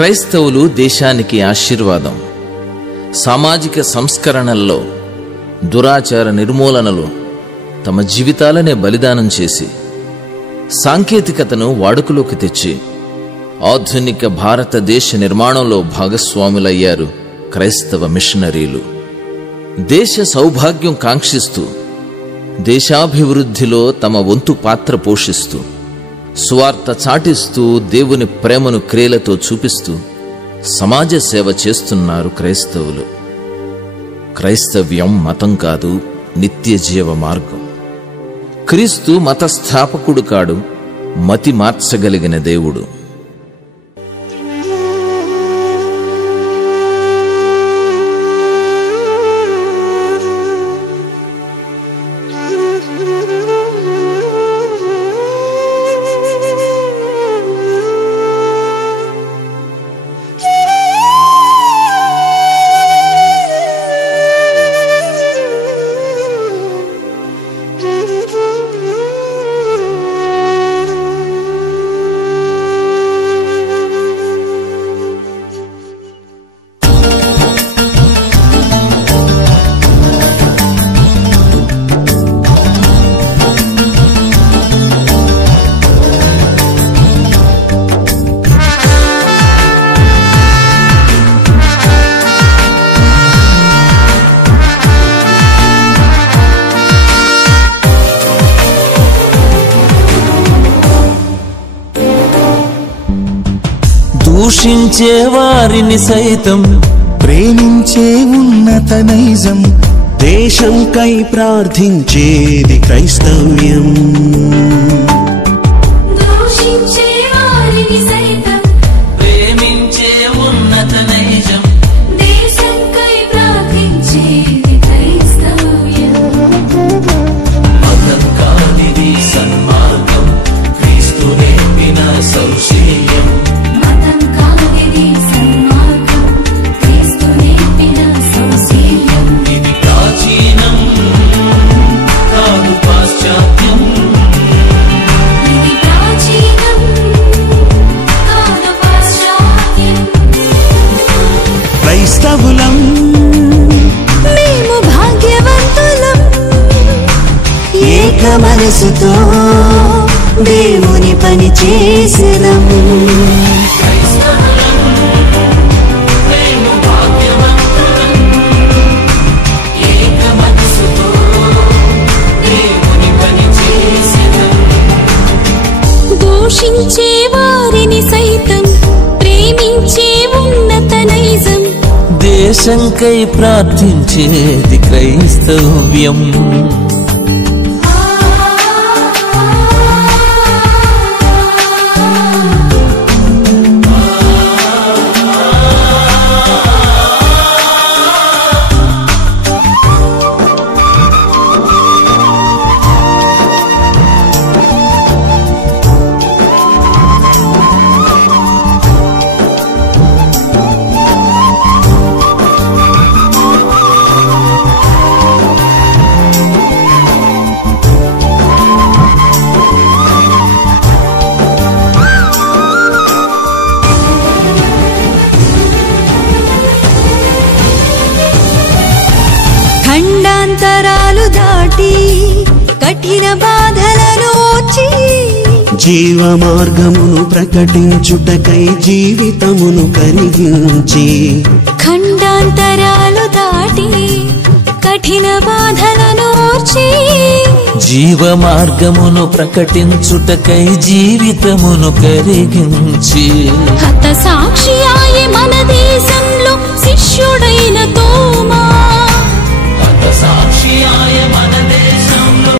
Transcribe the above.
క్రైస్తవులు దేశానికి ఆశీర్వాదం. సామాజిక సంస్కరణల్లో, దురాచార నిర్మూలనలో తమ జీవితాలనే బలిదానం చేసి సాంకేతికతను వాడుకలోకి తెచ్చి ఆధునిక భారతదేశ నిర్మాణంలో భాగస్వాములయ్యారు క్రైస్తవ మిషనరీలు. దేశ సౌభాగ్యం కాంక్షిస్తూ, దేశాభివృద్ధిలో తమ వంతు పాత్ర పోషిస్తూ, సువార్త చాటిస్తూ, దేవుని ప్రేమను క్రియలతో చూపిస్తూ సమాజ సేవ చేస్తున్నారు క్రైస్తవులు. క్రైస్తవ్యం మతం కాదు, నిత్య జీవ మార్గం. క్రీస్తు మత స్థాపకుడు కాడు, మతి మార్చగలిగిన దేవుడు. దూషించే వారిని సైతం ప్రేమించే ఉన్నత నైజం, దేశంకై ప్రార్థించేది క్రైస్తవ్యం. దూషించే వారిని సైతం ప్రేమించే ఉన్నత నైజం, దేశంకై ప్రార్థించేది క్రైస్తవ్యం. మతం కానిది సన్మార్గం, క్రీస్తు నేర్పిన సౌశీల్యం. మతం కానిది సన్మార్గం, క్రీస్తు నేర్పిన సౌశీల్యం. ఇది ప్రాచీనం కాదు పాశ్చాత్యం, ఇది ప్రాచీనం కాదు పాశ్చాత్యం. క్రైస్తవులం మేము భాగ్యవంతులం, ఏక మనసుతో దేవుని పని చేసేదం. మేము భాగ్యవంతులం, ఏక మనసుతో దేవుని పని చేసెదం. దూషించే వారిని సైతం ప్రేమించే ఉన్నత నైజం, దేశంకై ప్రార్థించేది క్రైస్తవ్యం. ఖండాంతరాలు దాటి కఠిన బాధలను ఓర్చి, జీవ మార్గమును ప్రకటించుటకై జీవితమును కరిగించి, ఖండాంతరాలు దాటి కఠిన బాధలను ఓర్చి, జీవ మార్గమును ప్రకటించుటకై జీవితమును కరిగించి, హత సాక్షియాయే మన దేశం